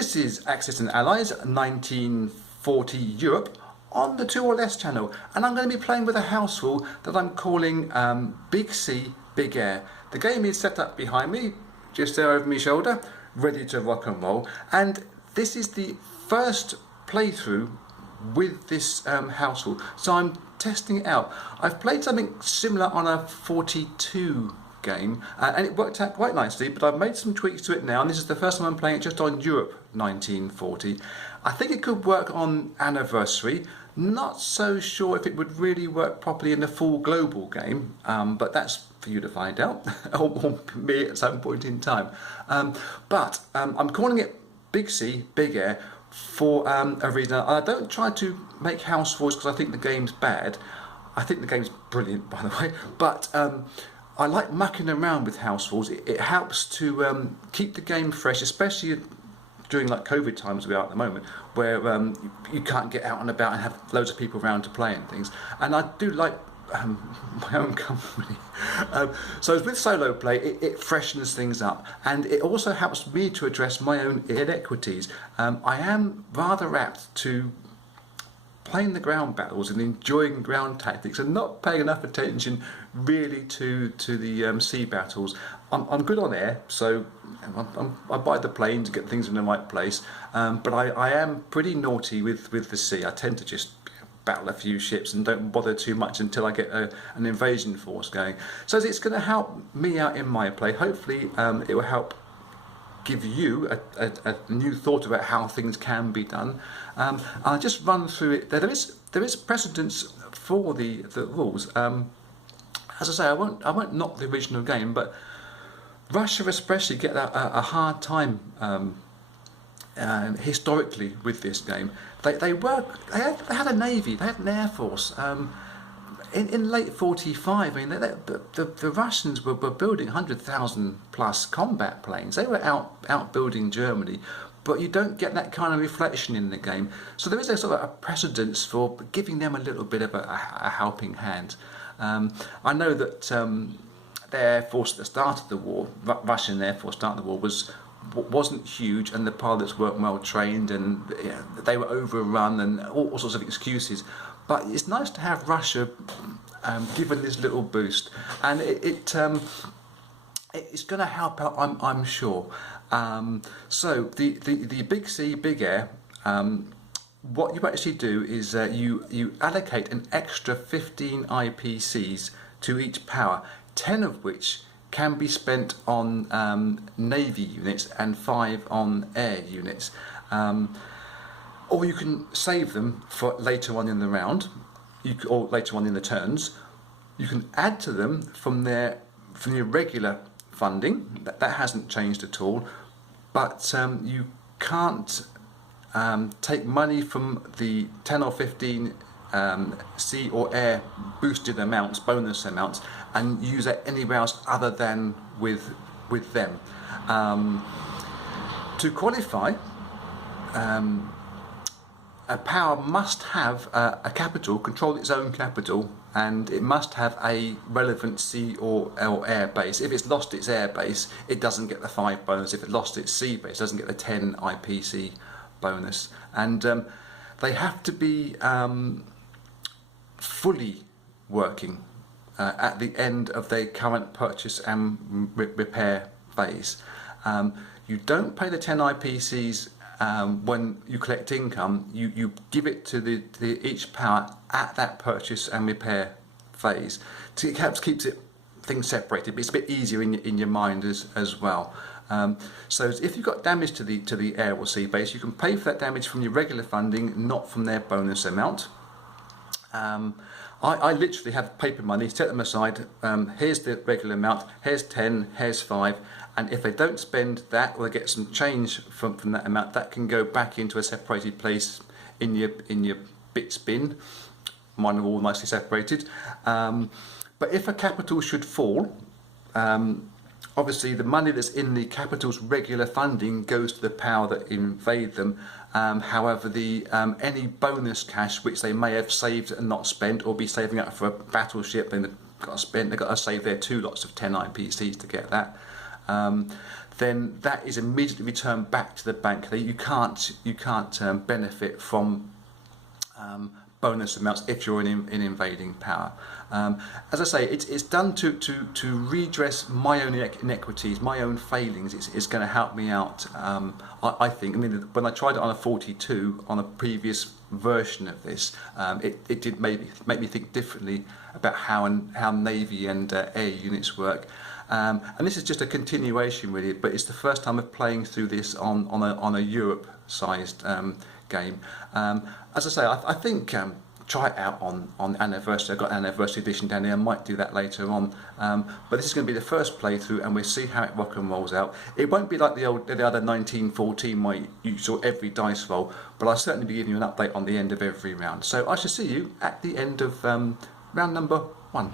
This is Axis and Allies 1940 Europe on the 2 or Less channel, and I'm going to be playing with a house rule that I'm calling Big C, Big Air. The game is set up behind me, just there over my shoulder, ready to rock and roll, and this is the first playthrough with this house rule, so I'm testing it out. I've played something similar on a 42 game and it worked out quite nicely, but I've made some tweaks to it now, and this is the first time I'm playing it just on Europe 1940. I think it could work on Anniversary. Not so sure if it would really work properly in the full global game, but that's for you to find out, or me at some point in time. But I'm calling it Big C, Big Air for a reason. I don't try to make house rules because I think the game's bad. I think the game's brilliant, by the way, but I like mucking around with house rules. It helps to keep the game fresh, especially during like COVID times we are at the moment, where you can't get out and about and have loads of people around to play and things. And I do like my own company. So with solo play, it freshens things up, and it also helps me to address my own inequities. I am rather apt to playing the ground battles and enjoying ground tactics and not paying enough attention really to the sea battles. I'm good on air, so I buy the plane to get things in the right place, but I am pretty naughty with the sea. I tend to just battle a few ships and don't bother too much until I get an invasion force going. So it's going to help me out in my play. Hopefully it will help give you a new thought about how things can be done. I'll just run through it. There is precedence for the rules. As I say, I won't knock the original game, but Russia especially get a hard time historically with this game. They had a navy, they had an air force. In late 45, I mean, the Russians were building 100,000 plus combat planes. They were out building Germany, but you don't get that kind of reflection in the game. So there is a sort of a precedence for giving them a little bit of a helping hand. I know that the Air Force at the start of the war, Russian Air Force start of the war, wasn't huge, and the pilots weren't well trained, and they were overrun and all sorts of excuses. But it's nice to have Russia given this little boost, and it's going to help out, I'm sure. So the Big C, Big Air, what you actually do is you allocate an extra 15 IPCs to each power, 10 of which can be spent on Navy units and 5 on air units. Or you can save them for later on in the round, or later on in the turns. You can add to them from your regular funding. That hasn't changed at all, but you can't take money from the 10 or 15 sea or air boosted amounts, bonus amounts, and use it anywhere else other than with them. To qualify, a power must have a capital, control its own capital, and it must have a relevant sea or air base. If it's lost its air base, it doesn't get the 5 bonus. If it lost its sea base, it doesn't get the 10 IPC bonus. And they have to be fully working at the end of their current purchase and repair phase. You don't pay the 10 IPCs when you collect income. You give it to each power at that purchase and repair phase. So it helps keeps things separated, but it's a bit easier in your mind as well. So if you've got damage to the air or sea base, you can pay for that damage from your regular funding, not from their bonus amount. I literally have paper money, set them aside. Here's the regular amount, here's 10, here's 5, and if they don't spend that, or they get some change from that amount, that can go back into a separated place in your bits bin. Mine are all nicely separated. But if a capital should fall, obviously the money that's in the capital's regular funding goes to the power that invade them. However, any bonus cash which they may have saved and not spent, or be saving up for a battleship and they've got to save their 2 lots of 10 IPCs to get that. then that is immediately returned back to the bank. You can't benefit from bonus amounts if you're in invading power. As I say, it's done to redress my own inequities, my own failings. It's going to help me out. I think. I mean, when I tried it on a 42 on a previous version of this, it did make me think differently about how Navy and air units work. And this is just a continuation really, but it's the first time of playing through this on a Europe-sized game. As I say, I think try it out on Anniversary. I've got an Anniversary edition down there. I might do that later on. But this is going to be the first playthrough, and we'll see how it rock and rolls out. It won't be like the other 1914 where you saw every dice roll, but I'll certainly be giving you an update on the end of every round. So I shall see you at the end of round number 1.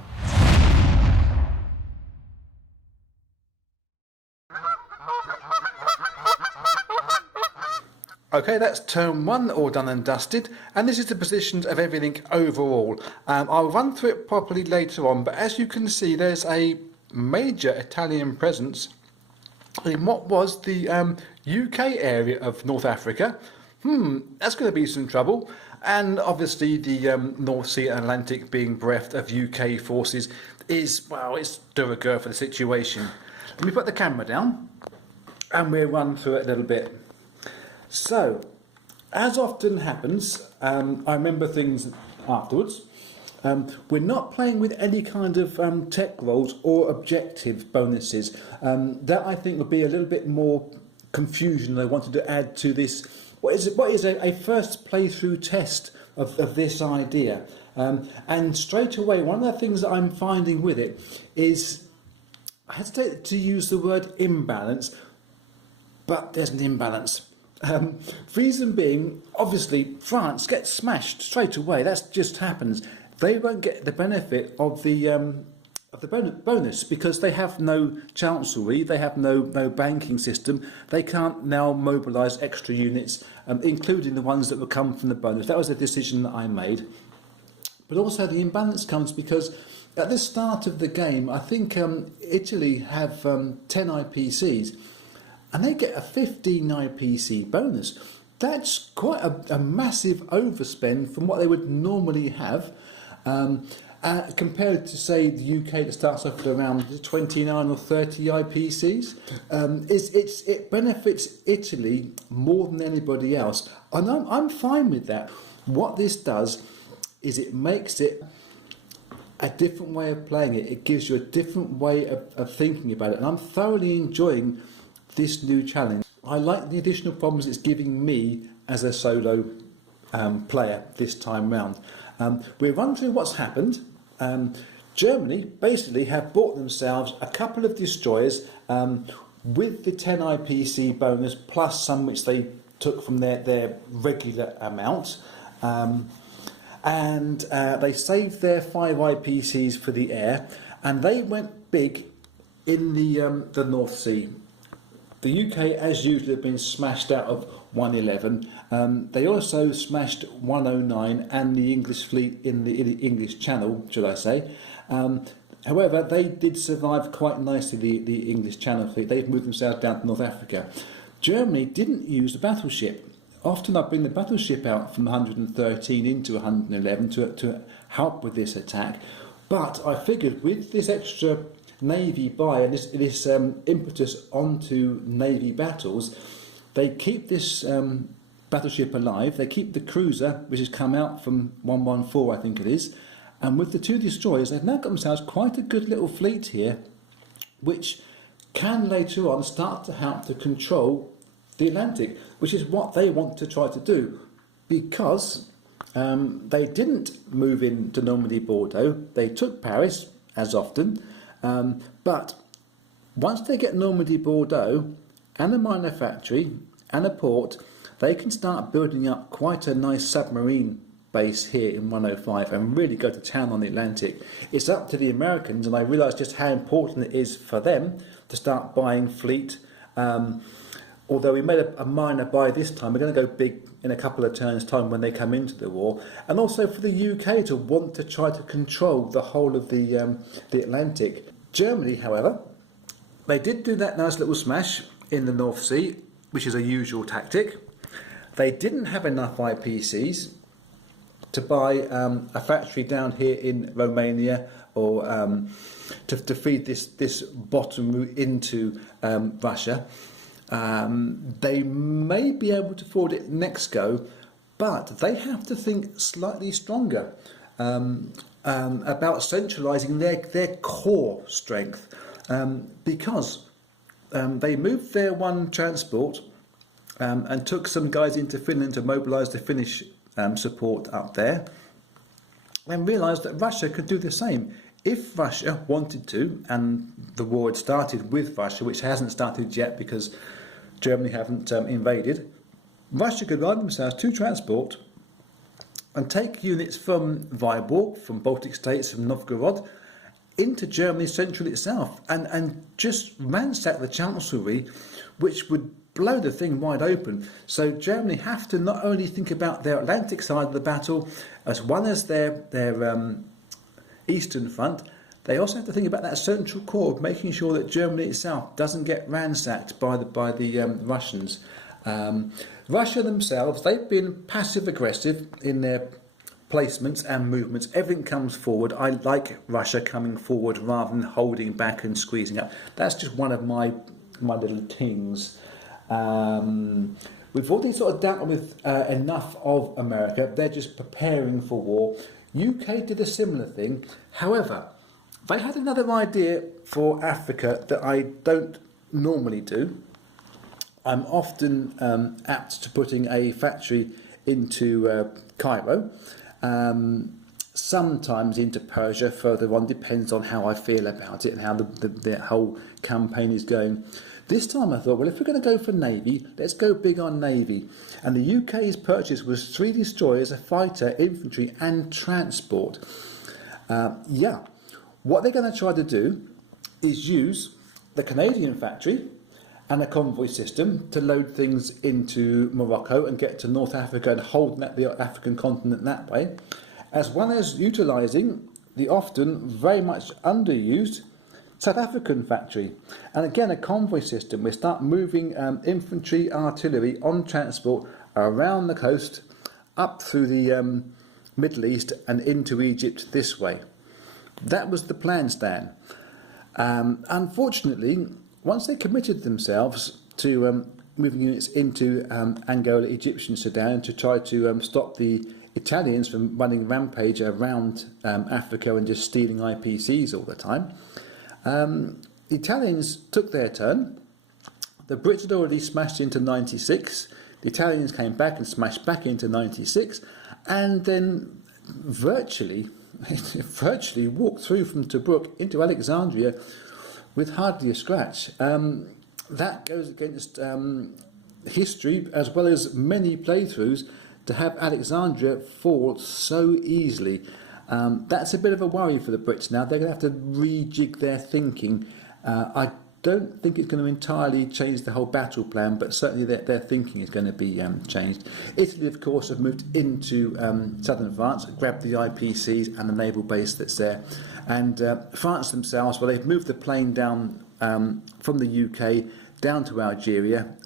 Okay, that's turn 1 all done and dusted, and this is the positions of everything overall. I'll run through it properly later on, but as you can see, there's a major Italian presence in what was the UK area of North Africa. That's going to be some trouble. And obviously the North Sea and Atlantic being bereft of UK forces is, well, it's de rigueur for the situation. Let me put the camera down and we'll run through it a little bit. So, as often happens, I remember things afterwards. We're not playing with any kind of tech rolls or objective bonuses. That I think would be a little bit more confusion I wanted to add to this. What is a first playthrough test of this idea? And straight away, one of the things that I'm finding with it is, I hesitate to use the word imbalance, but there's an imbalance. Reason being, obviously, France gets smashed straight away. That just happens. They won't get the benefit of the bonus because they have no chancellery, they have no banking system. They can't now mobilise extra units, including the ones that will come from the bonus. That was a decision that I made. But also the imbalance comes because at the start of the game, I think Italy have 10 IPCs. And they get a 15 IPC bonus. That's quite a massive overspend from what they would normally have, compared to, say, the UK that starts off at around 29 or 30 IPCs. It benefits Italy more than anybody else. And I'm fine with that. What this does is it makes it a different way of playing it. It gives you a different way of thinking about it. And I'm thoroughly enjoying this new challenge. I like the additional problems it's giving me as a solo player this time round. We'll run through what's happened. Germany basically have bought themselves a couple of destroyers with the 10 IPC bonus plus some which they took from their regular amount. And they saved their 5 IPCs for the air, and they went big in the North Sea. The UK, as usual, have been smashed out of 111. They also smashed 109 and the English fleet in the English Channel, should I say. However, they did survive quite nicely, the English Channel fleet. They've moved themselves down to North Africa. Germany didn't use the battleship. Often I bring the battleship out from 113 into 111 to help with this attack. But I figured with this extra Navy buy and this impetus onto Navy battles, they keep this battleship alive. They keep the cruiser, which has come out from 114, I think it is, and with the 2 destroyers, they've now got themselves quite a good little fleet here, which can later on start to help to control the Atlantic, which is what they want to try to do, because they didn't move into Normandy, Bordeaux. They took Paris, as often. But once they get Normandy, Bordeaux and a minor factory and a port, they can start building up quite a nice submarine base here in 105 and really go to town on the Atlantic. It's up to the Americans, and I realise just how important it is for them to start buying fleet. Although we made a minor buy this time, we're going to go big in a couple of turns' time when they come into the war. And also for the UK to want to try to control the whole of the Atlantic. Germany, however, They did do that nice little smash in the North Sea, which is a usual tactic. They didn't have enough IPCs to buy a factory down here in Romania, or to feed this bottom route into Russia. They may be able to afford it next go, but they have to think slightly stronger about centralising their core strength, because they moved their one transport and took some guys into Finland to mobilise the Finnish support up there, and realised that Russia could do the same. If Russia wanted to, and the war had started with Russia, which hasn't started yet because Germany haven't invaded, Russia could line themselves to transport and take units from Vyborg, from Baltic states, from Novgorod, into Germany central itself, and just ransack the chancellery, which would blow the thing wide open. So Germany have to not only think about their Atlantic side of the battle, as well as their eastern front, they also have to think about that central core of making sure that Germany itself doesn't get ransacked by the Russians. Russia themselves, they've been passive aggressive in their placements and movements. Everything comes forward. I like Russia coming forward rather than holding back and squeezing up. That's just one of my little things. We've already sort of dealt with enough of America. They're just preparing for war. UK did a similar thing. However, they had another idea for Africa that I don't normally do. I'm often apt to putting a factory into Cairo, sometimes into Persia further on, depends on how I feel about it and how the whole campaign is going. This time I thought, well, if we're going to go for Navy, let's go big on Navy. And the UK's purchase was 3 destroyers, a fighter, infantry and transport. What they're going to try to do is use the Canadian factory and a convoy system to load things into Morocco and get to North Africa and hold the African continent that way, as well as utilising the often very much underused South African factory. And again, a convoy system. We start moving infantry, artillery on transport around the coast, up through the Middle East and into Egypt this way. That was the plan, Stan. Unfortunately, once they committed themselves to moving units into Angola, Egyptian Sudan, to try to stop the Italians from running rampage around Africa and just stealing IPCs all the time, the Italians took their turn. The Brits had already smashed into 96. The Italians came back and smashed back into 96, and then virtually walked through from Tobruk into Alexandria with hardly a scratch. That goes against history as well as many playthroughs, to have Alexandria fall so easily. That's a bit of a worry for the Brits now. They're going to have to rejig their thinking. I don't think it's going to entirely change the whole battle plan, but certainly their thinking is going to be changed. Italy, of course, have moved into southern France, grabbed the IPCs and the naval base that's there. And France themselves, well, they've moved the plane down from the UK down to Algeria.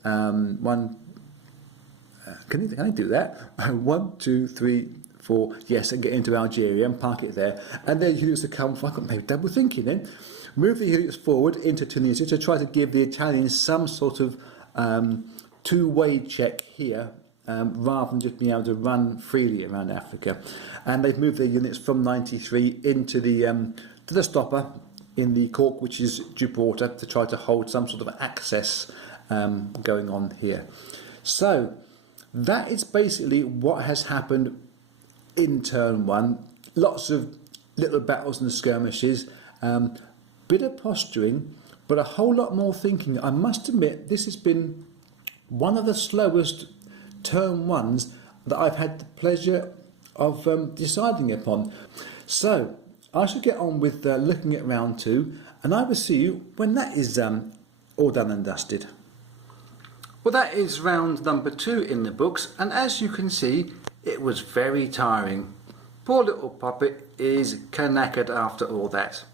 Can I do that? 1, 2, 3, 4, yes, and get into Algeria and park it there. And then units to come, I got maybe double thinking then. Move the units forward into Tunisia to try to give the Italians some sort of two-way check here, rather than just being able to run freely around Africa. And they've moved their units from 93 into the stopper in the Cork, which is Gibraltar, to try to hold some sort of access going on here. So that is basically what has happened in turn one. Lots of little battles and skirmishes, bit of posturing, but a whole lot more thinking. I must admit, this has been one of the slowest turn ones that I've had the pleasure of deciding upon. So I shall get on with looking at round 2, and I will see you when that is all done and dusted. Well, that is round number 2 in the books, and as you can see, it was very tiring. Poor little puppet is knackered after all that.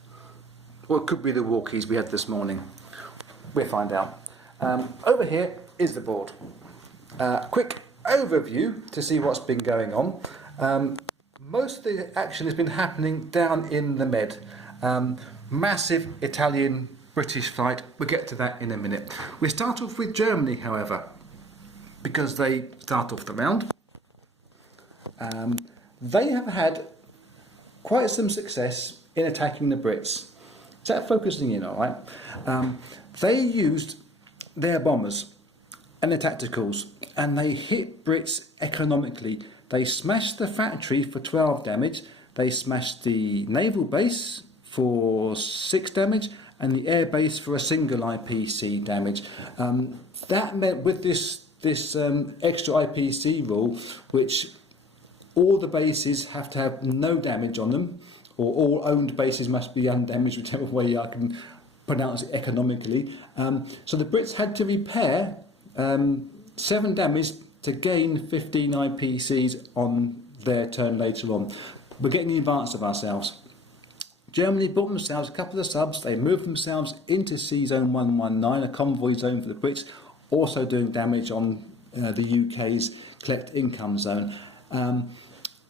Or it could be the walkies we had this morning. We'll find out. Over here is the board. Quick overview to see what's been going on. Most of the action has been happening down in the Med. Massive Italian-British fight. We'll get to that in a minute. We start off with Germany, however, because they start off the round. They have had quite some success in attacking the Brits. Is that focusing in, all right? They used their bombers and their tacticals, and they hit Brits economically. They smashed the factory for 12 damage, they smashed the naval base for 6 damage, and the air base for a single IPC damage. That meant with this extra IPC rule, which all the bases have to have no damage on them, or all owned bases must be undamaged, whichever way I can pronounce it economically. So the Brits had to repair 7 damage to gain 15 IPCs on their turn later on. We're getting in advance of ourselves. Germany bought themselves a couple of subs. They moved themselves into Sea Zone 119, a convoy zone for the Brits, also doing damage on the UK's collect income zone.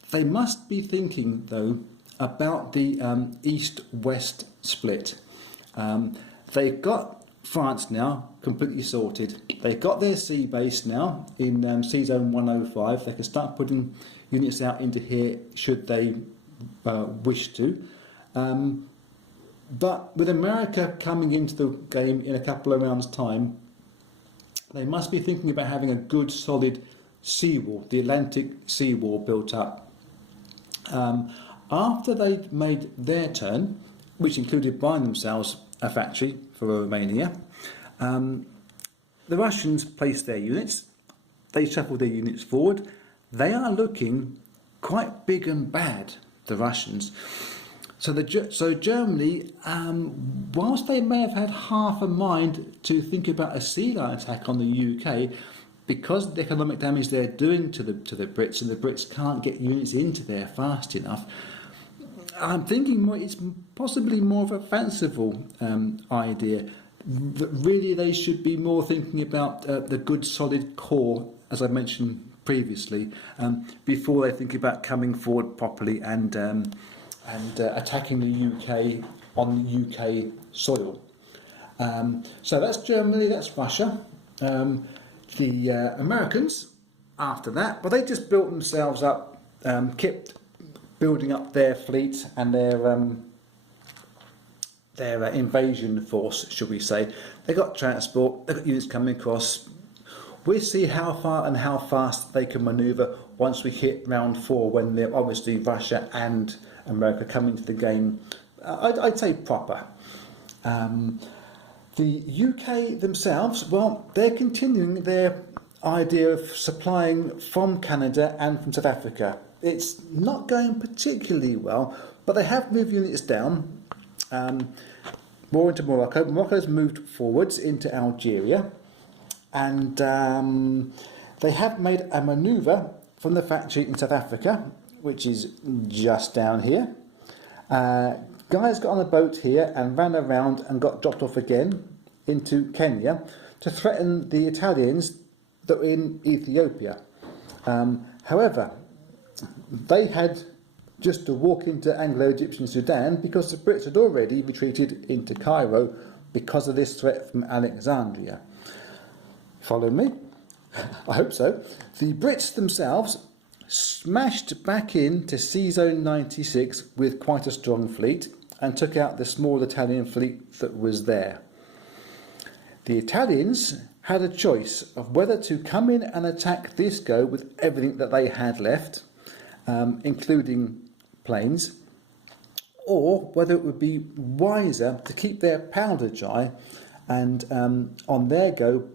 They must be thinking, though, about the east-west split. They've got France now completely sorted. They've got their sea base now in Sea Zone 105. They can start putting units out into here should they wish to. But with America coming into the game in a couple of rounds' time, they must be thinking about having a good solid seawall, the Atlantic seawall built up. After they'd made their turn, which included buying themselves a factory for Romania, the Russians placed their units. They shuffled their units forward. They are looking quite big and bad, the Russians. So Germany, whilst they may have had half a mind to think about a sea line attack on the UK, because of the economic damage they're doing to the Brits, and the Brits can't get units into there fast enough, I'm thinking it's possibly more of a fanciful idea. Really, they should be more thinking about the good solid core, as I mentioned previously, before they think about coming forward properly and attacking the UK on the UK soil. So that's Germany, that's Russia. The Americans, after that, well, they just built themselves up, kept building up their fleet and their invasion force, should we say. They got transport, they got units coming across. We'll see how far and how fast they can manoeuvre once we hit round 4, when they're obviously Russia and America come into the game, I'd say proper. The UK themselves, well, they're continuing their idea of supplying from Canada and from South Africa. It's not going particularly well, but they have moved units down, more into Morocco. Morocco's moved forwards into Algeria, and they have made a manoeuvre from the factory in South Africa, which is just down here. Guys got on a boat here and ran around and got dropped off again into Kenya to threaten the Italians that were in Ethiopia. However, they had just to walk into Anglo-Egyptian Sudan because the Brits had already retreated into Cairo because of this threat from Alexandria. Follow me? I hope so. The Brits themselves smashed back into Sea Zone 96 with quite a strong fleet and took out the small Italian fleet that was there. The Italians had a choice of whether to come in and attack this go with everything that they had left, including planes, or whether it would be wiser to keep their powder dry and on their go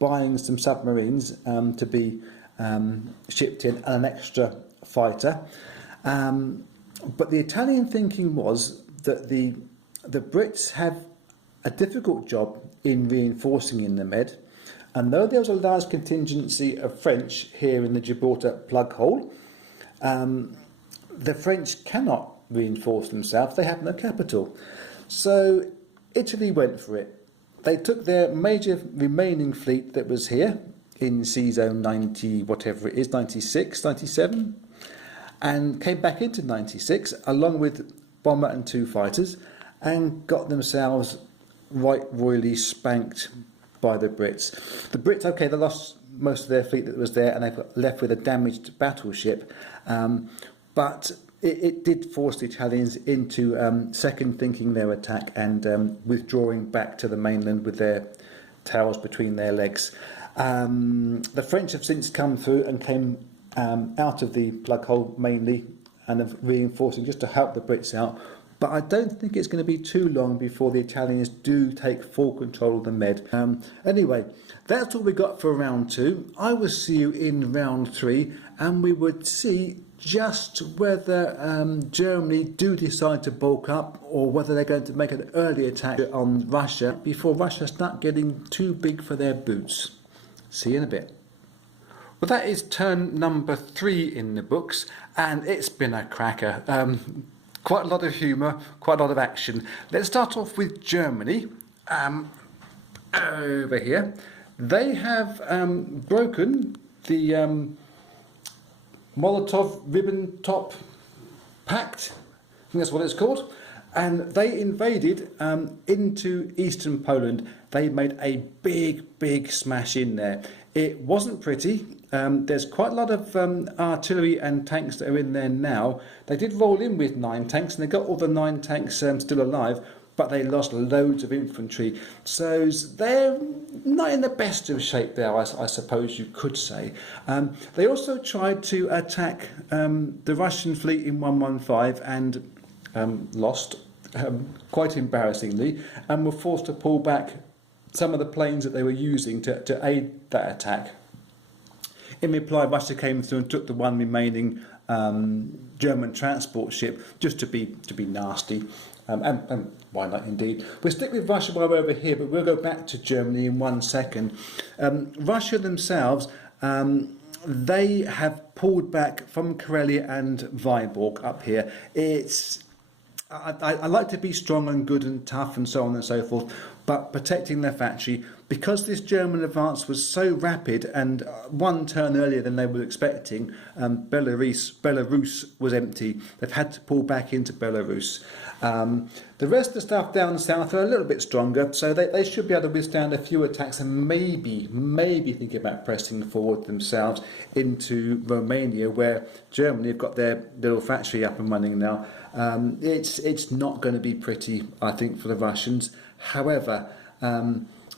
buying some submarines to be shipped in and an extra fighter. But the Italian thinking was that the Brits have a difficult job in reinforcing in the Med, and though there was a large contingency of French here in the Gibraltar plug hole, the French cannot reinforce themselves. They have no capital. So Italy went for it. they took their major remaining fleet that was here in Sea Zone 90, whatever it is, 96, 97, and came back into 96 along with bomber and 2 fighters, and got themselves right royally spanked by the Brits. The Brits, okay, they lost most of their fleet that was there, and they got left with a damaged battleship, but it did force the Italians into second thinking their attack and withdrawing back to the mainland with their tails between their legs. The French have since come through and came out of the plug hole mainly and of reinforcing just to help the Brits out. But I don't think it's going to be too long before the Italians do take full control of the Med. Anyway, that's all we got for round 2. I will see you in round 3, and we would see just whether Germany do decide to bulk up, or whether they're going to make an early attack on Russia before Russia start getting too big for their boots. See you in a bit. Well, that is turn number 3 in the books, and it's been a cracker. Quite a lot of humour, quite a lot of action. Let's start off with Germany. Over here, they have broken the Molotov-Ribbentrop Pact. I think that's what it's called. And they invaded into eastern Poland. They made a big smash in there. It wasn't pretty. There's quite a lot of artillery and tanks that are in there now. They did roll in with 9 tanks, and they got all the 9 tanks still alive, but they lost loads of infantry. So they're not in the best of shape there, I suppose you could say. They also tried to attack the Russian fleet in 115 and lost, quite embarrassingly, and were forced to pull back some of the planes that they were using to aid that attack. In reply, Russia came through and took the one remaining German transport ship, just to be nasty. And why not indeed? We'll stick with Russia while we're over here, but we'll go back to Germany in 1 second. Russia themselves, they have pulled back from Karelia and Vyborg up here. I like to be strong and good and tough and so on and so forth, but protecting their factory, because this German advance was so rapid and 1 turn earlier than they were expecting, Belarus was empty. They've had to pull back into Belarus. The rest of the stuff down south are a little bit stronger, so they should be able to withstand a few attacks and maybe think about pressing forward themselves into Romania, where Germany have got their little factory up and running now. It's not going to be pretty, I think, for the Russians. However,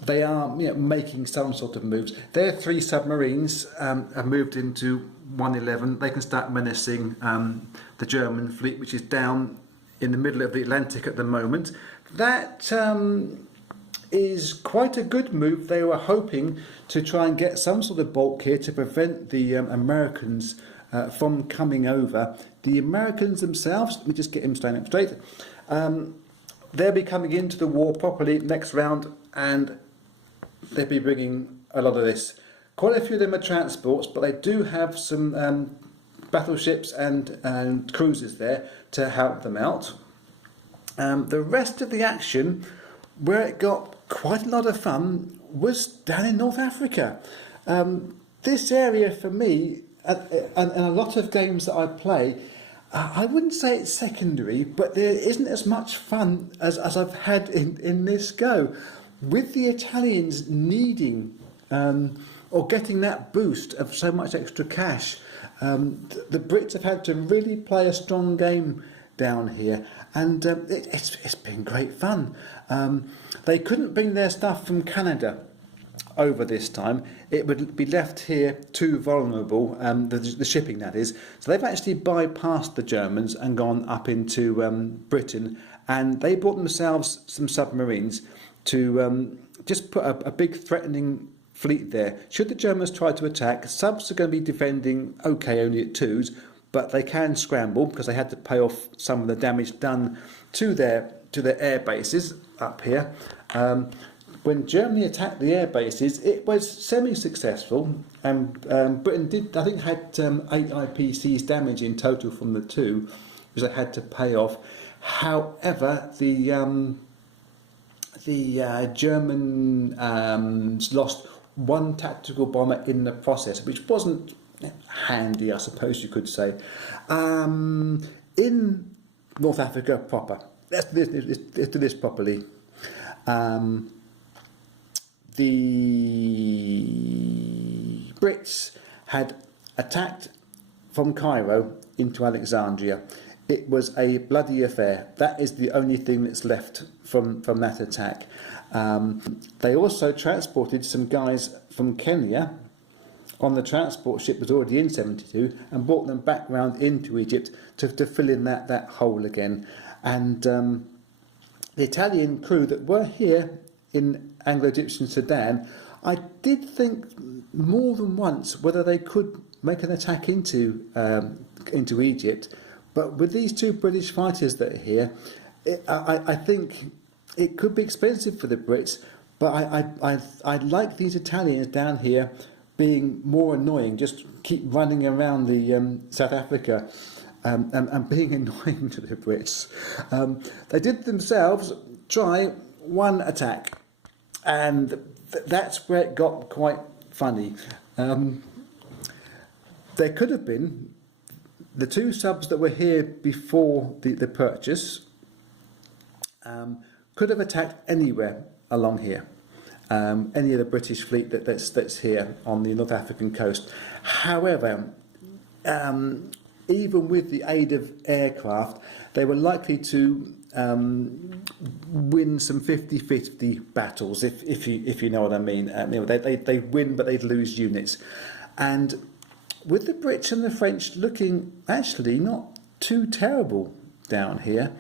they are making some sort of moves. Their 3 submarines have moved into 111. They can start menacing the German fleet, which is down in the middle of the Atlantic at the moment. That is quite a good move. They were hoping to try and get some sort of bulk here to prevent the Americans from coming over. The Americans themselves, let me just get him standing up straight, they'll be coming into the war properly next round, and they'll be bringing a lot of this. Quite a few of them are transports, but they do have some battleships and cruisers there to help them out. The rest of the action, where it got quite a lot of fun, was down in North Africa. This area for me, and a lot of games that I play, I wouldn't say it's secondary, but there isn't as much fun as I've had in this go. With the Italians needing or getting that boost of so much extra cash, the Brits have had to really play a strong game down here, and it's been great fun. They couldn't bring their stuff from Canada over this time. It would be left here too vulnerable, the shipping that is. So they've actually bypassed the Germans and gone up into Britain, and they bought themselves some submarines to just put a big threatening fleet there. Should the Germans try to attack, subs are going to be defending okay only at 2s, but they can scramble because they had to pay off some of the damage done to their air bases up here. When Germany attacked the air bases, it was semi-successful, and Britain did, I think, had 8 IPCs damage in total from the 2, which they had to pay off. However, the the Germans lost one tactical bomber in the process, which wasn't handy, I suppose you could say. In North Africa proper, let's do this properly. The Brits had attacked from Cairo into Alexandria. It was a bloody affair. That is the only thing that's left from that attack. They also transported some guys from Kenya on the transport ship that was already in 72 and brought them back round into Egypt to fill in that hole again. And the Italian crew that were here in Anglo-Egyptian Sudan, I did think more than once whether they could make an attack into Egypt, but with these two British fighters that are here, I think it could be expensive for the Brits. But I like these Italians down here being more annoying, just keep running around the South Africa and being annoying to the Brits. They did themselves try one attack, and that's where it got quite funny. There could have been the two subs that were here before the purchase could have attacked anywhere along here. Any of the British fleet that's here on the North African coast. However, even with the aid of aircraft, they were likely to win some 50-50 battles, if you know what I mean. They'd win, but they'd lose units. And with the Brits and the French looking actually not too terrible down here,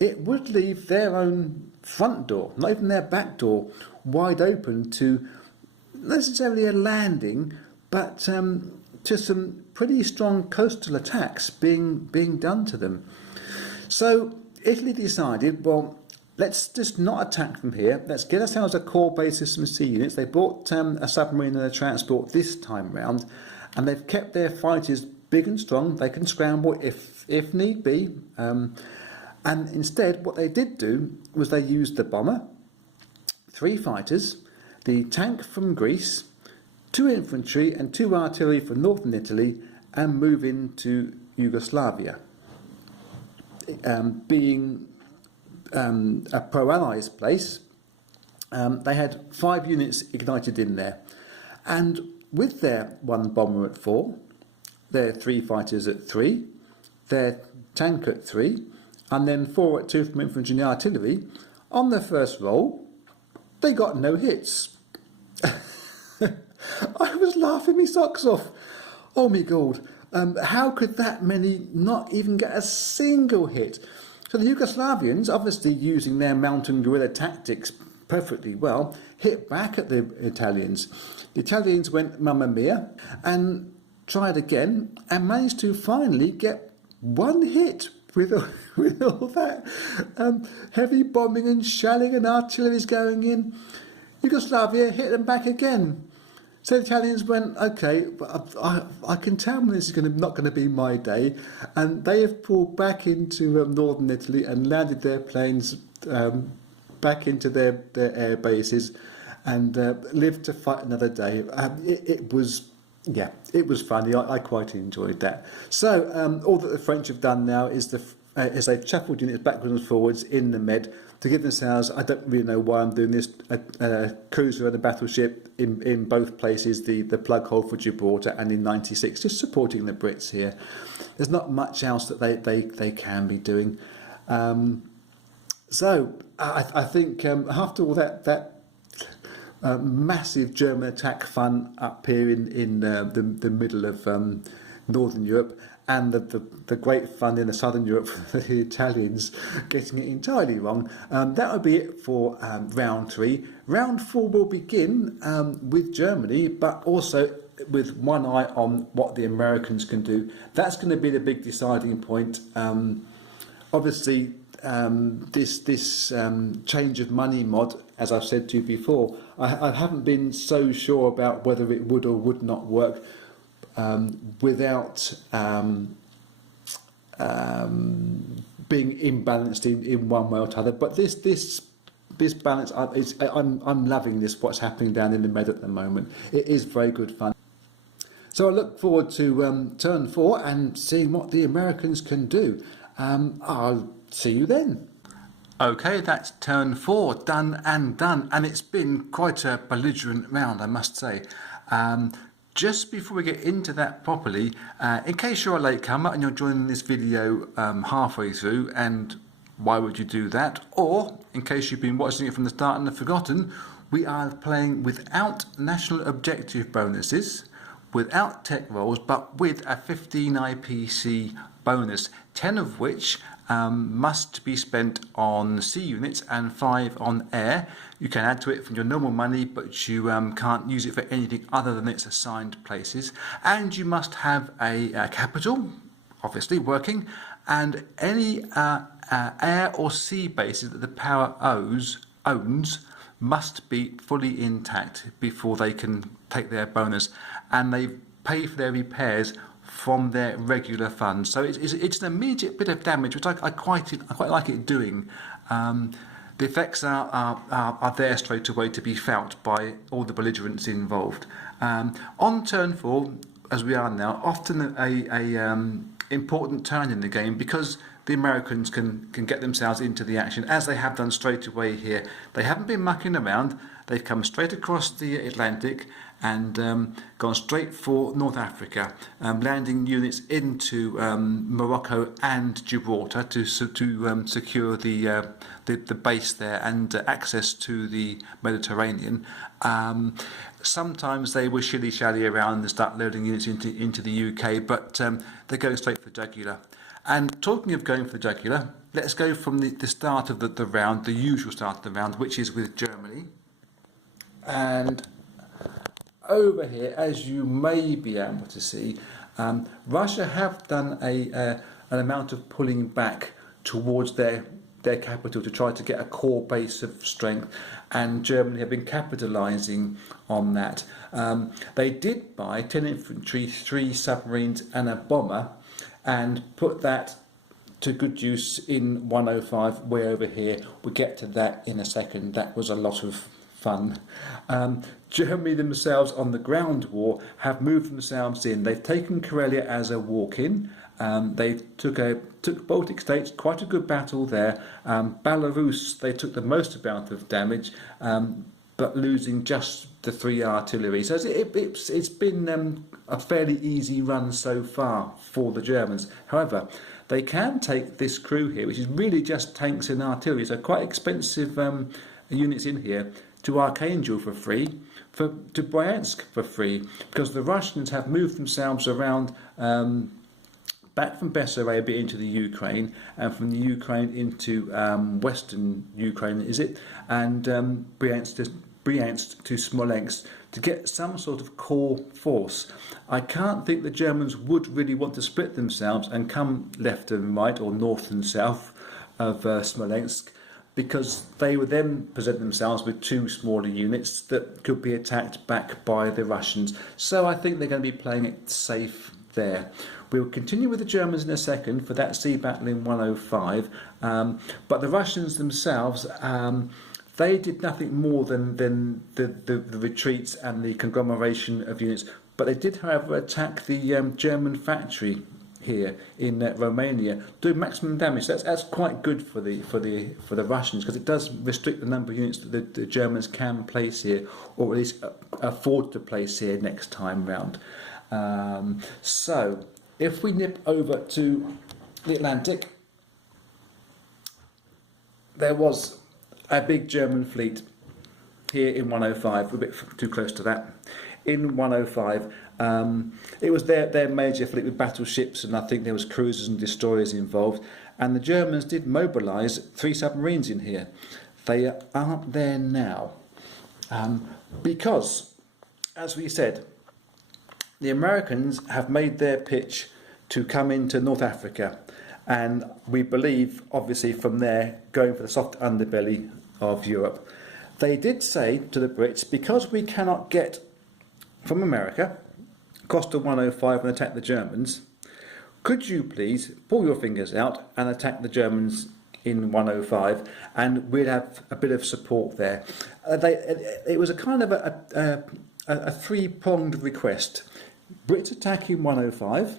it would leave their own front door, not even their back door, wide open to not necessarily a landing, but to some pretty strong coastal attacks being done to them. So Italy decided, well, let's just not attack from here. Let's get ourselves a core base of some sea units. They brought a submarine and a transport this time round, and they've kept their fighters big and strong. They can scramble if need be. And instead, what they did do was they used the bomber, 3 fighters, the tank from Greece, 2 infantry and 2 artillery from northern Italy, and move into Yugoslavia. Being a pro-Allies place, they had 5 units ignited in there. And with their 1 bomber at 4, their 3 fighters at 3, their tank at 3, and then 4 at 2 from infantry and artillery, on their first roll, they got no hits. I was laughing my socks off. Oh my God. How could that many not even get a single hit? So the Yugoslavians, obviously using their mountain guerrilla tactics perfectly well, hit back at the Italians. The Italians went mamma mia and tried again and managed to finally get 1 hit with all that heavy bombing and shelling and artillery's going in. Yugoslavia hit them back again. So the Italians went, okay, but I can tell when this is not going to be my day. And they have pulled back into northern Italy and landed their planes back into their air bases and lived to fight another day. It was funny. I quite enjoyed that. So all that the French have done now is they've shuffled units backwards and forwards in the Med to give themselves, I don't really know why I'm doing this, a cruiser and a battleship in both places, the plug hole for Gibraltar and in 96, just supporting the Brits here. There's not much else that they can be doing. So I think after all that massive German attack fun up here in the middle of Northern Europe, and the great fun in the Southern Europe for the Italians getting it entirely wrong, that would be it for round 3. Round 4 will begin with Germany, but also with one eye on what the Americans can do. That's going to be the big deciding point. Obviously, this change of money mod, as I've said to you before, I haven't been so sure about whether it would or would not work without being imbalanced in one way or t'other. But this this balance, I'm loving this, what's happening down in the Med at the moment. It is very good fun. So I look forward to turn 4 and seeing what the Americans can do. I'll see you then. Okay, that's turn 4, done and done. And it's been quite a belligerent round, I must say. Just before we get into that properly, in case you're a latecomer and you're joining this video halfway through, and why would you do that? Or, in case you've been watching it from the start and have forgotten, we are playing without national objective bonuses, without tech rolls, but with a 15 IPC bonus, 10 of which must be spent on sea units and 5 on air. You can add to it from your normal money, but you can't use it for anything other than its assigned places. And you must have a capital, obviously working, and any air or sea bases that the power owns must be fully intact before they can take their bonus, and they pay for their repairs from their regular funds. So it's an immediate bit of damage, which I quite like it doing. The effects are there straight away to be felt by all the belligerents involved. On turn 4, as we are now, often a important turn in the game, because the Americans can get themselves into the action, as they have done straight away here. They haven't been mucking around. They've come straight across the Atlantic and gone straight for North Africa, landing units into Morocco and Gibraltar to secure the base there and access to the Mediterranean. Sometimes they will shilly-shally around and start loading units into the UK, but they're going straight for the jugular. And talking of going for the jugular, let's go from the start of the round, the usual start of the round, which is with Germany. And over here, as you may be able to see, Russia have done an amount of pulling back towards their capital to try to get a core base of strength, and Germany have been capitalising on that. They did buy 10 infantry, 3 submarines and a bomber, and put that to good use in 105 way over here. We'll get to that in a second. That was a lot of fun. Germany themselves on the ground war have moved themselves in. They've taken Karelia as a walk-in. They took Baltic States, quite a good battle there. Belarus, they took the most amount of damage, but losing just the 3 artillery. So it's been a fairly easy run so far for the Germans. However, they can take this crew here, which is really just tanks and artillery, so quite expensive units in here, to Archangel for free, to Bryansk for free, because the Russians have moved themselves around back from Bessarabia into the Ukraine, and from the Ukraine into western Ukraine, is it? And Bryansk to Smolensk, to get some sort of core force. I can't think the Germans would really want to split themselves and come left and right, or north and south of Smolensk, because they would then present themselves with 2 smaller units that could be attacked back by the Russians. So I think they're going to be playing it safe there. We'll continue with the Germans in a second for that sea battle in 105, but the Russians themselves, they did nothing more than the retreats and the conglomeration of units. But they did, however, attack the German factory here in Romania, doing maximum damage. That's quite good for the Russians, because it does restrict the number of units that the Germans can place here, or at least afford to place here next time round. So if we nip over to the Atlantic, there was a big German fleet here in 105, a bit too close to that. In 105, it was their major fleet with battleships, and I think there was cruisers and destroyers involved. And the Germans did mobilise 3 submarines in here. They aren't there now, because, as we said, the Americans have made their pitch to come into North Africa, and we believe, obviously, from there, going for the soft underbelly of Europe. They did say to the Brits, because we cannot get from America across to 105 and attack the Germans, could you please pull your fingers out and attack the Germans in 105, and we'd have a bit of support there. It was a kind of a three-pronged request. Brits attack in 105,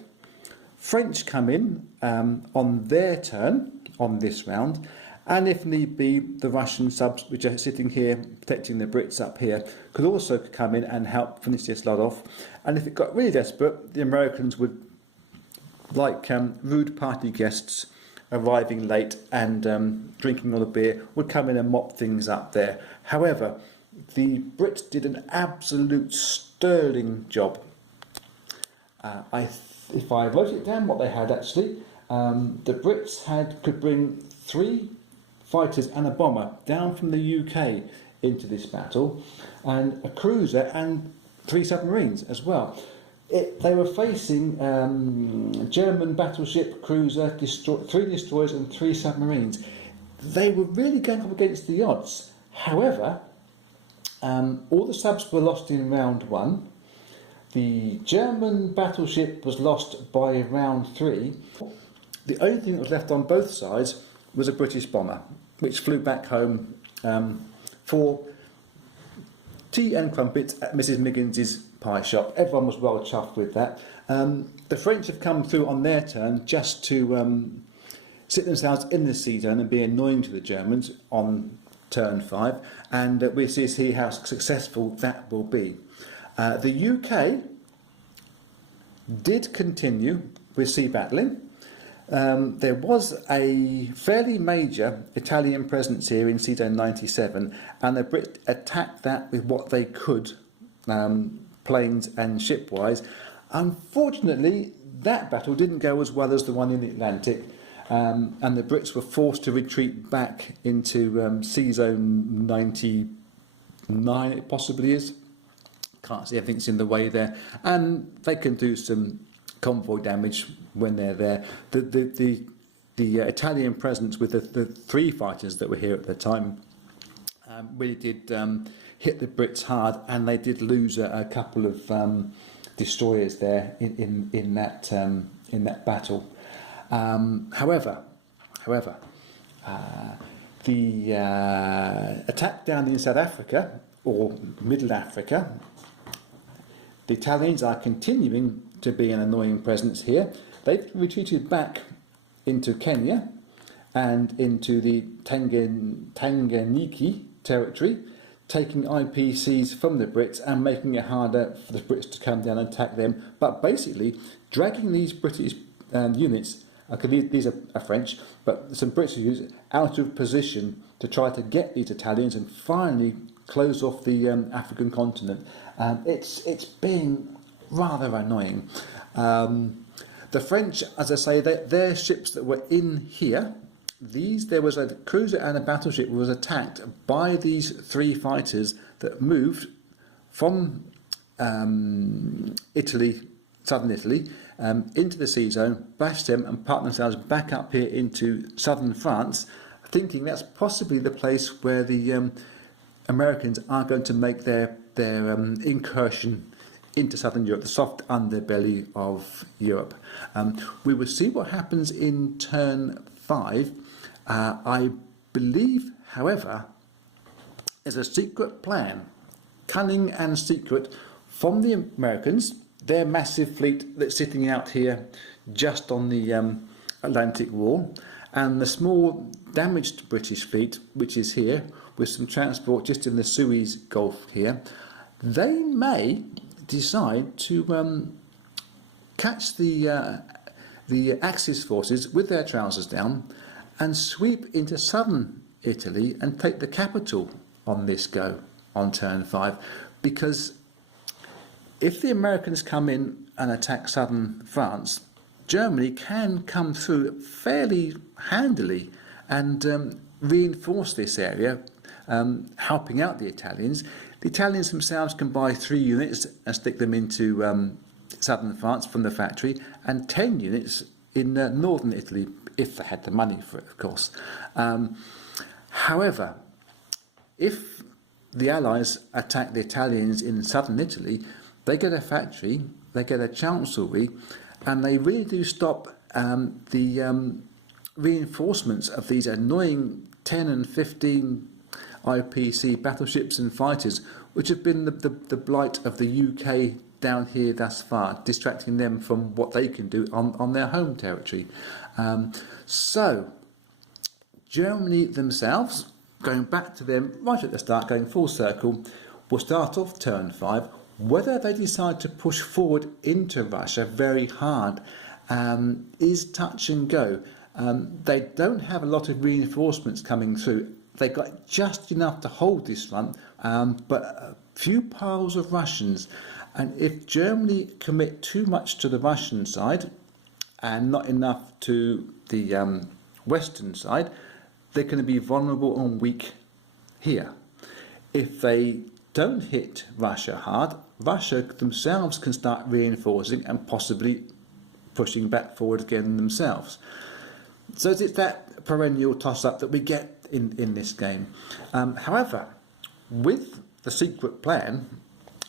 French come in on their turn on this round, and if need be, the Russian subs, which are sitting here protecting the Brits up here, could also come in and help finish this lot off. And if it got really desperate, the Americans would, like rude party guests arriving late and drinking all the beer, would come in and mop things up there. However, the Brits did an absolute sterling job. If I wrote it down, what they had actually, the Brits could bring 3 fighters and a bomber down from the UK into this battle, and a cruiser and 3 submarines as well. They were facing German battleship, cruiser, 3 destroyers and 3 submarines. They were really going up against the odds. However, all the subs were lost in round 1. The German battleship was lost by round 3. The only thing that was left on both sides was a British bomber, which flew back home for tea and crumpets at Mrs. Miggins's pie shop. Everyone was well chuffed with that. The French have come through on their turn just to sit themselves in the sea zone and be annoying to the Germans on turn 5, and we'll see how successful that will be. The UK did continue with sea battling. There was a fairly major Italian presence here in Sea Zone 97, and the Brits attacked that with what they could, planes and ship-wise. Unfortunately, that battle didn't go as well as the one in the Atlantic, and the Brits were forced to retreat back into Sea Zone 99, it possibly is. Can't see everything's in the way there, and they can do some convoy damage when they're there. The Italian presence with the 3 fighters that were here at the time really did hit the Brits hard, and they did lose a couple of destroyers there in that battle. However, the attack down in South Africa or Middle Africa, the Italians are continuing to be an annoying presence here. They've retreated back into Kenya and into the Tanganyika territory, taking IPCs from the Brits and making it harder for the Brits to come down and attack them, but basically dragging these British units, these are French, but some British units, out of position to try to get these Italians and finally close off the African continent. It's being rather annoying. The French, as I say, their ships that were in here, there was a cruiser and a battleship was attacked by these 3 fighters that moved from Italy, southern Italy, into the sea zone, bashed them and parked themselves back up here into southern France, thinking that's possibly the place where the Americans are going to make their incursion into southern Europe, the soft underbelly of Europe. We will see what happens in turn 5. I believe, however, there's a secret plan, cunning and secret, from the Americans, their massive fleet that's sitting out here just on the Atlantic Wall, and the small damaged British fleet, which is here, with some transport just in the Suez Gulf here. They may decide to catch the Axis forces with their trousers down and sweep into southern Italy and take the capital on this go on turn 5, because if the Americans come in and attack southern France, Germany can come through fairly handily and reinforce this area, helping out the Italians. The Italians themselves can buy 3 units and stick them into southern France from the factory, and 10 units in northern Italy, if they had the money for it, of course. However, if the Allies attack the Italians in southern Italy, they get a factory, they get a chancellery, and they really do stop the reinforcements of these annoying 10 and 15 IPC battleships and fighters, which have been the blight of the UK down here thus far, distracting them from what they can do on their home territory. So, Germany themselves, going back to them right at the start, going full circle, will start off turn 5. Whether they decide to push forward into Russia very hard is touch and go. They don't have a lot of reinforcements coming through. They got just enough to hold this front, but a few piles of Russians. And if Germany commit too much to the Russian side and not enough to the Western side, they're going to be vulnerable and weak here. If they don't hit Russia hard, Russia themselves can start reinforcing and possibly pushing back forward again themselves. So it's that perennial toss-up that we get in this game. However, with the secret plan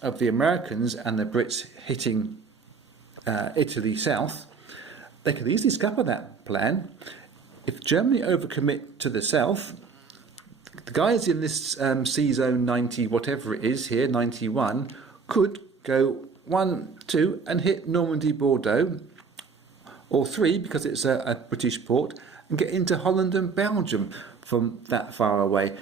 of the Americans and the Brits hitting Italy south, they could easily scupper that plan. If Germany overcommit to the south, the guys in this sea zone 90, whatever it is here, 91, could go 1, 2 and hit Normandy, Bordeaux, or 3 because it's a British port, and get into Holland and Belgium from that far away.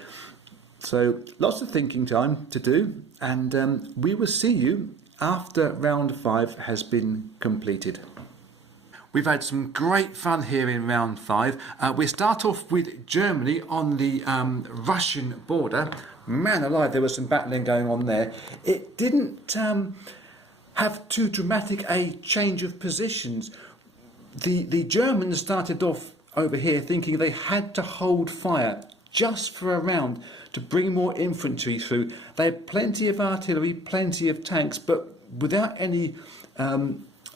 So lots of thinking time to do, and we will see you after round 5 has been completed. We've had some great fun here in round 5. We start off with Germany on the Russian border. Man alive, there was some battling going on there. It didn't have too dramatic a change of positions. The Germans started off over here thinking they had to hold fire just for a round to bring more infantry through. They had plenty of artillery, plenty of tanks, but without any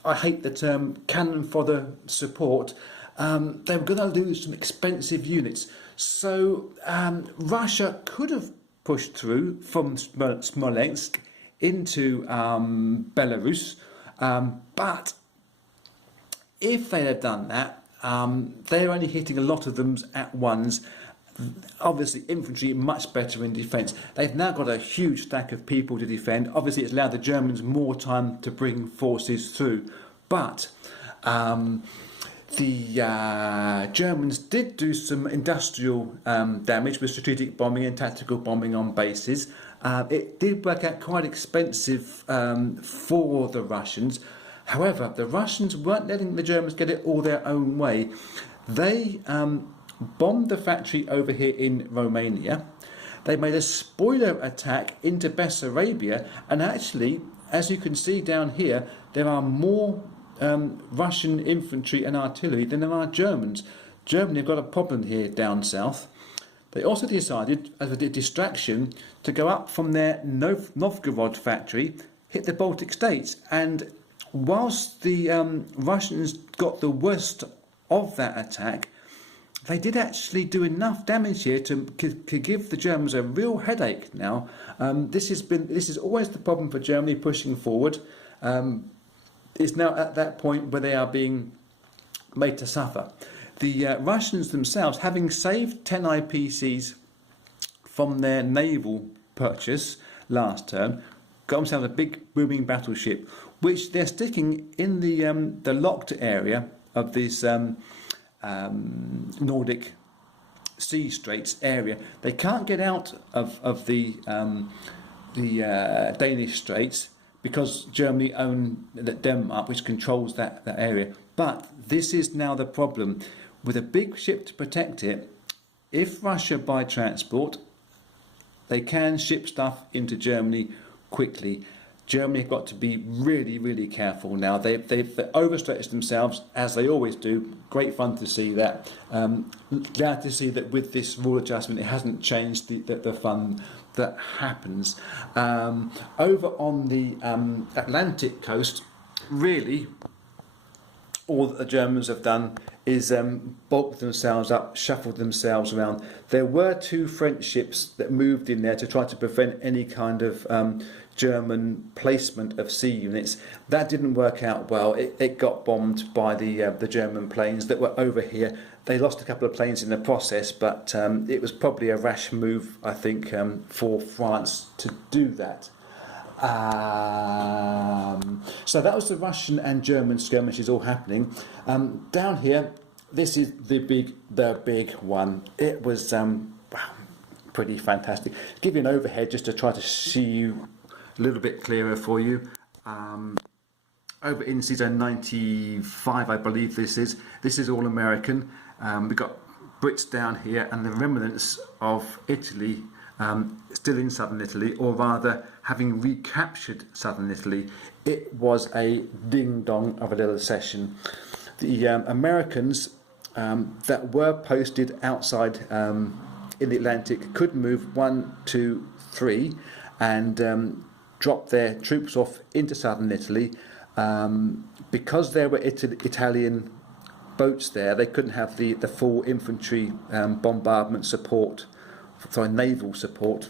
I hate the term cannon fodder support. They were going to lose some expensive units. So Russia could have pushed through from Smolensk into Belarus, but if they had done that, they're only hitting a lot of them at once. Obviously, infantry much better in defence. They've now got a huge stack of people to defend. Obviously, it's allowed the Germans more time to bring forces through. But the Germans did do some industrial damage with strategic bombing and tactical bombing on bases. It did work out quite expensive for the Russians. However, the Russians weren't letting the Germans get it all their own way. They bombed the factory over here in Romania. They made a spoiler attack into Bessarabia, and actually, as you can see down here, there are more Russian infantry and artillery than there are Germans. Germany have got a problem here down south. They also decided, as a distraction, to go up from their Novgorod factory, hit the Baltic states, and whilst the Russians got the worst of that attack, they did actually do enough damage here to give the Germans a real headache now. This is always the problem for Germany pushing forward. It's now at that point where they are being made to suffer. The Russians themselves, having saved 10 IPCs from their naval purchase last term, got themselves a big booming battleship, which they're sticking in the locked area of this Nordic sea straits area. They can't get out of the Danish straits because Germany own Denmark, which controls that area. But this is now the problem. With a big ship to protect it, if Russia buy transport, they can ship stuff into Germany quickly. Germany have got to be really, really careful now. They've overstretched themselves, as they always do. Great fun to see that. Glad to see that with this rule adjustment, it hasn't changed the fun that happens. Over on the Atlantic coast, really, all that the Germans have done is bulk themselves up, shuffled themselves around. There were 2 French ships that moved in there to try to prevent any kind of German placement of sea units. That didn't work out well. It got bombed by the German planes that were over here. They lost a couple of planes in the process, but it was probably a rash move, I think, for France to do that. So that was the Russian and German skirmishes all happening. Down here, this is the big one. It was pretty fantastic. Give you an overhead just to try to see you a little bit clearer for you. Over in season 95, I believe this is. This is all American. We've got Brits down here and the remnants of Italy. Still in southern Italy, or rather having recaptured southern Italy. It was a ding-dong of a little session. The Americans that were posted outside in the Atlantic could move 1, 2, 3 and drop their troops off into southern Italy. Because there were Italian boats there, they couldn't have the full infantry bombardment support, naval support.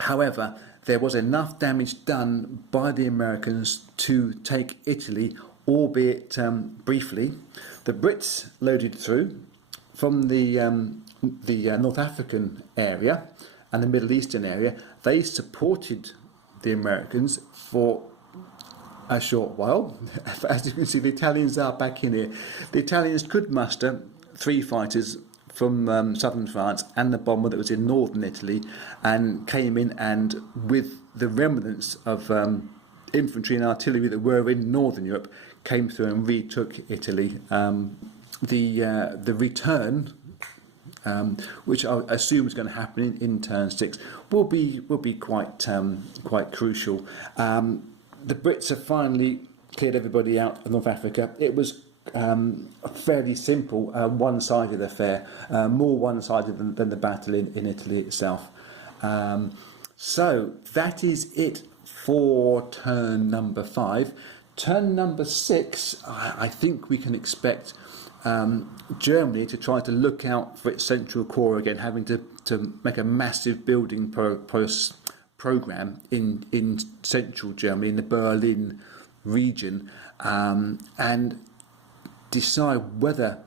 However, there was enough damage done by the Americans to take Italy, albeit briefly. The Brits loaded through from the North African area and the Middle Eastern area. They supported the Americans for a short while. As you can see, the Italians are back in here. The Italians could muster 3 fighters from southern France and the bomber that was in northern Italy, and came in and with the remnants of infantry and artillery that were in northern Europe came through and retook Italy. The return, which I assume is going to happen in turn 6, will be quite crucial. The Brits have finally cleared everybody out of North Africa. It was a fairly simple one-sided affair, more one-sided than the battle in Italy itself. So that is it for turn number 5. Turn number 6, I think we can expect Germany to try to look out for its central core again, having to make a massive building program in central Germany, in the Berlin region, and decide whether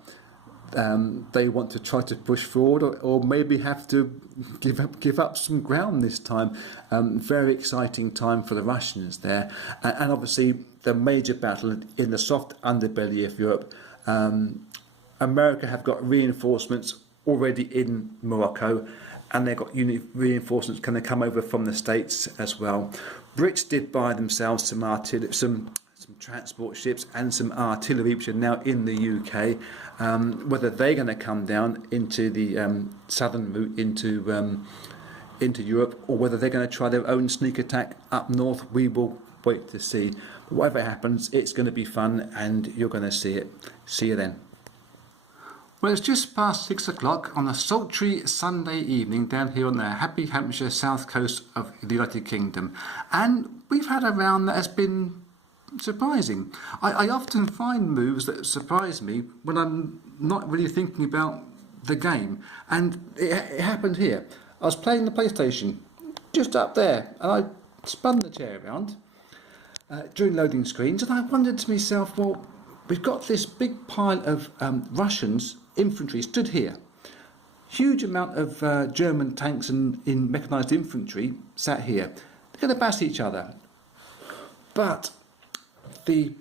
they want to try to push forward or maybe have to give up some ground this time. Very exciting time for the Russians there, and obviously the major battle in the soft underbelly of Europe. America have got reinforcements already in Morocco, and they've got reinforcements going to come over from the States as well. Brits did buy themselves some transport ships and some artillery, which are now in the UK. Whether they're going to come down into the southern route into Europe, or whether they're going to try their own sneak attack up north, we will wait to see. But whatever happens, it's going to be fun, and you're going to see it. See you then. Well, it's just past 6 o'clock on a sultry Sunday evening down here on the happy Hampshire south coast of the United Kingdom, and we've had a round that has been surprising. I often find moves that surprise me when I'm not really thinking about the game, and it happened here. I was playing the PlayStation just up there, and I spun the chair around during loading screens, and I wondered to myself, well, we've got this big pile of Russians infantry stood here, huge amount of German tanks and in mechanised infantry sat here. They're going to bash each other, but the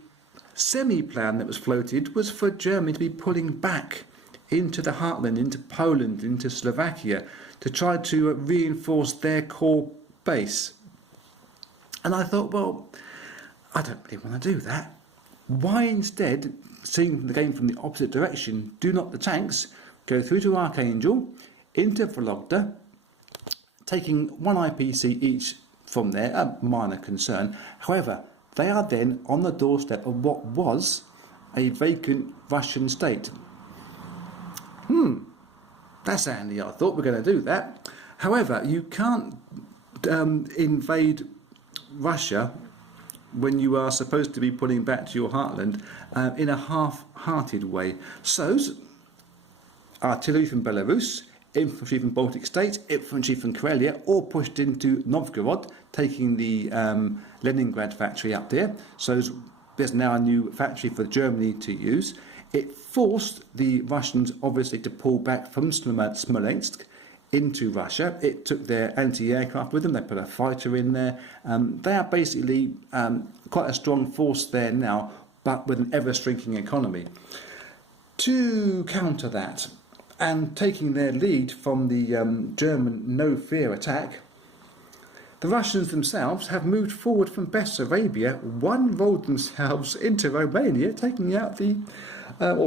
semi-plan that was floated was for Germany to be pulling back into the heartland, into Poland, into Slovakia, to try to reinforce their core base. And I thought, well, I don't really want to do that. Why instead, seeing the game from the opposite direction, do not the tanks go through to Archangel, into Vologda, taking 1 IPC each from there, a minor concern. However, they are then on the doorstep of what was a vacant Russian state. That's handy. I thought we're going to do that. However, you can't invade Russia when you are supposed to be pulling back to your heartland in a half-hearted way. So, artillery from Belarus, infantry from Baltic states, infantry from Karelia, all pushed into Novgorod, taking the Leningrad factory up there. So there's now a new factory for Germany to use. It forced the Russians, obviously, to pull back from Smolensk into Russia. It took their anti-aircraft with them. They put a fighter in there. They are basically quite a strong force there now, but with an ever-shrinking economy. To counter that, and taking their lead from the German no-fear attack, the Russians themselves have moved forward from Bessarabia, one-rolled themselves into Romania, taking out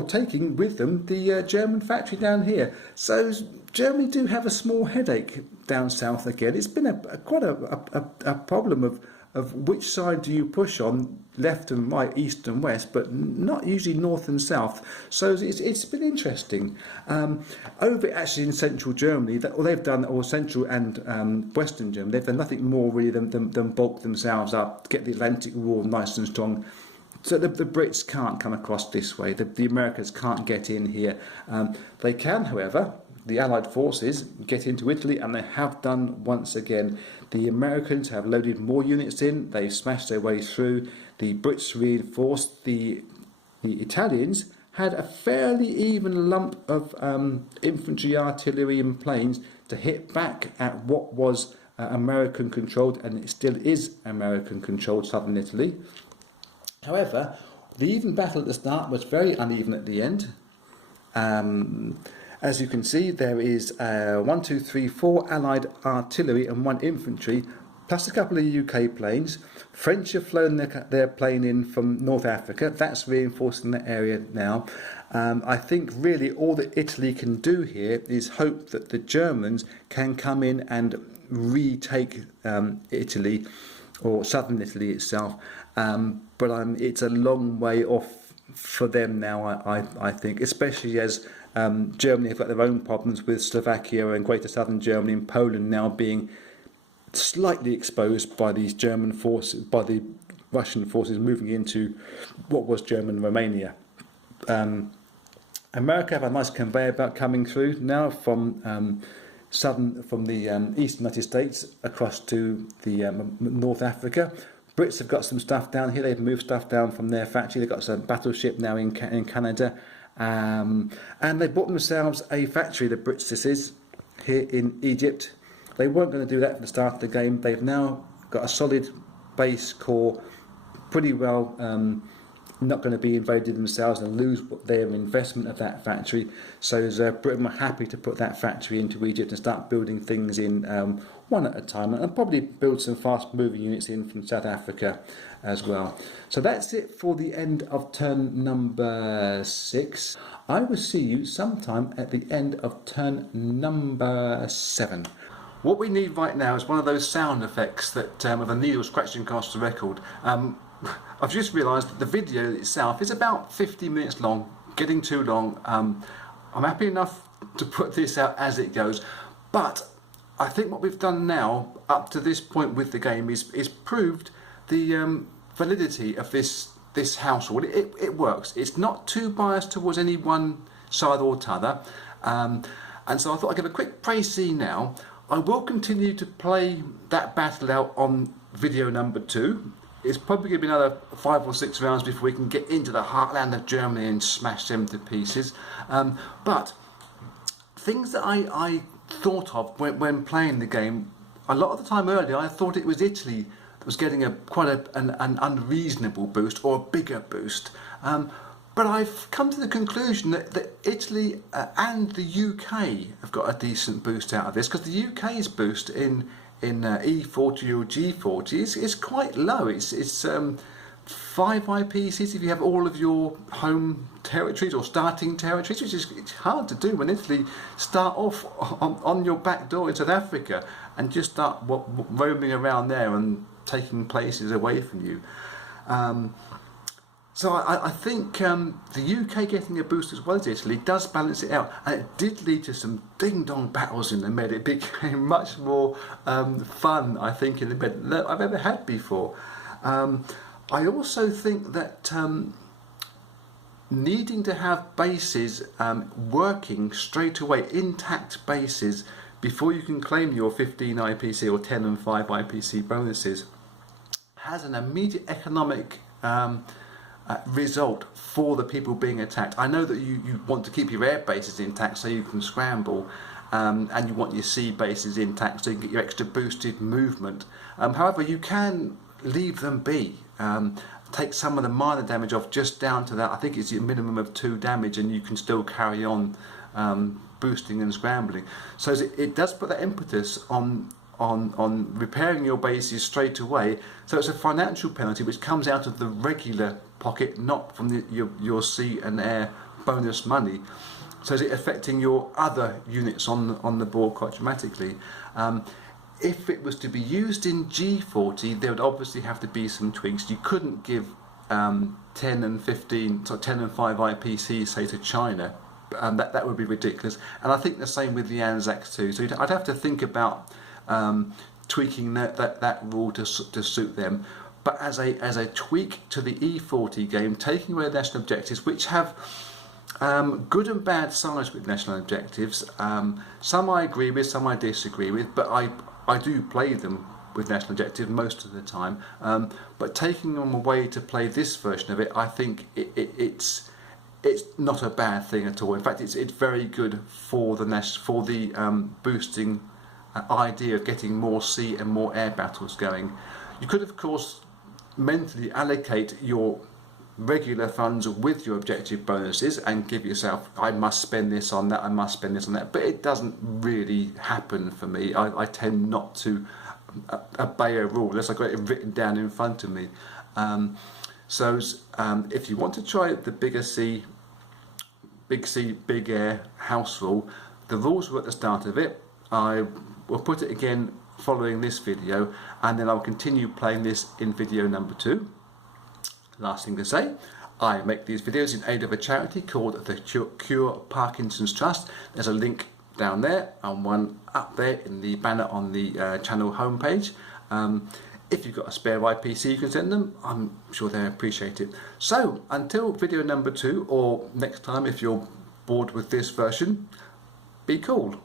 taking with them the German factory down here. So Germany do have a small headache down south again. It's been quite a problem of which side do you push on, left and right, east and west, but not usually north and south. So it's been interesting. Over actually in central Germany, they've done, or central and western Germany, they've done nothing more really than bulk themselves up, get the Atlantic wall nice and strong. So the Brits can't come across this way. The Americans can't get in here. They can, however, the Allied forces get into Italy, and they have done once again. The Americans have loaded more units in. They've smashed their way through. The Brits reinforced. The Italians had a fairly even lump of infantry, artillery and planes to hit back at what was American-controlled, and it still is American-controlled southern Italy. However, the even battle at the start was very uneven at the end. As you can see, there is 4 Allied artillery and 1 infantry, plus a couple of UK planes. French have flown their plane in from North Africa. That's reinforcing the area now. I think really all that Italy can do here is hope that the Germans can come in and retake Italy, or southern Italy itself. But it's a long way off for them now, I think, especially as Germany have got their own problems with Slovakia and Greater Southern Germany and Poland now being slightly exposed by these German forces, by the Russian forces moving into what was German Romania. America have a nice conveyor belt coming through now from the eastern United States across to the North Africa. Brits have got some stuff down here. They've moved stuff down from their factory. They've got some battleship now in Canada. And they bought themselves a factory, the Brits this is, here in Egypt. They weren't going to do that from the start of the game. They've now got a solid base core, pretty well not going to be invaded themselves and lose their investment of that factory. So Britain were happy to put that factory into Egypt and start building things in one at a time, and probably build some fast-moving units in from South Africa as well. So that's it for the end of turn number 6. I will see you sometime at the end of turn number 7. What we need right now is one of those sound effects that of a needle scratching across the record. I've just realised that the video itself is about 50 minutes long, getting too long. I'm happy enough to put this out as it goes, but I think what we've done now, up to this point with the game, is proved the validity of this house rule. It works. It's not too biased towards any one side or t'other, and so I thought I'd give a quick précis now. I will continue to play that battle out on video number 2. It's probably going to be another 5 or 6 rounds before we can get into the heartland of Germany and smash them to pieces. But things that I thought of when playing the game, a lot of the time earlier I thought it was Italy that was getting quite an unreasonable boost, or a bigger boost. But I've come to the conclusion that Italy and the UK have got a decent boost out of this, because the UK's boost in E40 or G40 is quite low. It's 5 IPCs if you have all of your home territories or starting territories, which is it's hard to do when Italy start off on your back door in South Africa and just start roaming around there and taking places away from you. So I think the UK getting a boost as well as Italy does balance it out, and it did lead to some ding-dong battles in the Med. It became much more fun, I think, in the Med than I've ever had before. I also think that needing to have bases working straight away, intact bases, before you can claim your 15 IPC or 10 and 5 IPC bonuses has an immediate economic result for the people being attacked. I know that you want to keep your air bases intact so you can scramble, and you want your sea bases intact so you can get your extra boosted movement. However, you can leave them be. Take some of the minor damage off just down to that. I think it's a minimum of 2 damage, and you can still carry on boosting and scrambling. So it does put that impetus on repairing your bases straight away. So it's a financial penalty which comes out of the regular pocket, not from your sea and air bonus money. So is it affecting your other units on the board quite dramatically? If it was to be used in G40, there would obviously have to be some tweaks. You couldn't give 10 and 15, so 10 and 5 IPC, say, to China. That would be ridiculous. And I think the same with the Anzacs too. So I'd have to think about tweaking that rule to suit them. But as a tweak to the E40 game, taking away national objectives, which have good and bad sides with national objectives. Some I agree with, some I disagree with, but I do play them with national objectives most of the time. But taking them away to play this version of it, I think it's not a bad thing at all. In fact, it's very good for the boosting idea of getting more sea and more air battles going. You could, of course, mentally allocate your regular funds with your objective bonuses and give yourself, I must spend this on that, I must spend this on that, but it doesn't really happen for me. I tend not to obey a rule unless I've got it written down in front of me. So if you want to try the big C, big air house rule, the rules were at the start of it. I will put it again following this video, and then I'll continue playing this in video number 2. Last thing to say, I make these videos in aid of a charity called the Cure Parkinson's Trust. There's a link down there and one up there in the banner on the channel homepage. If you've got a spare IPC you can send them, I'm sure they appreciate it. So until video number 2, or next time if you're bored with this version, be cool.